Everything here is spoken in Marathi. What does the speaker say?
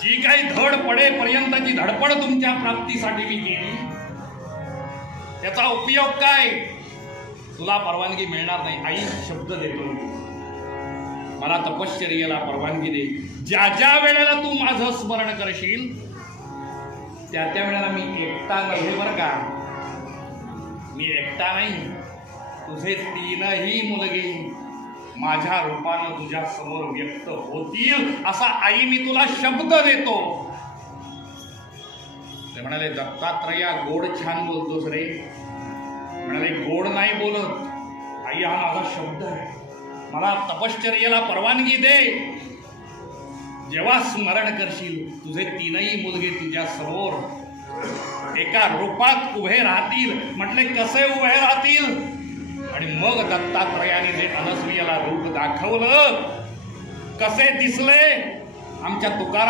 जी काही धड पडेपर्यंतची धडपड तुमच्या प्राप्तीसाठी मी केली, त्याचा उपयोग काय? तुला परवानगी मिळणार नाही. आई शब्द देतो, मला तपश्चर्येला परवानगी दे. ज्या ज्या वेळेला तू माझं स्मरण करशील त्या त्या वेळेला मी एकटा नव्हे बरं का, मी एकटा नाही, तुझे तीनही मुलगे माझ्या रूपानं तुझ्या समोर व्यक्त होतील असा आई मी तुला शब्द देतो. ते म्हणाले, दत्तात्रया गोड छान बोलतोस रे. म्हणाले, गोड नाही बोलत आई, हा माझा शब्द आहे, मला तपश्चर्येला परवानगी दे. जेव्हा स्मरण करशील तुझे तीनही मुलगे तुझ्या समोर एका रूपात उभे राहतील. म्हटले, कसे उभे राहतील? आणि मग दत्तात्रयाने जे अनसुयेला रूप दाखवलं, कसे दिसले? आमच्या तुकाराम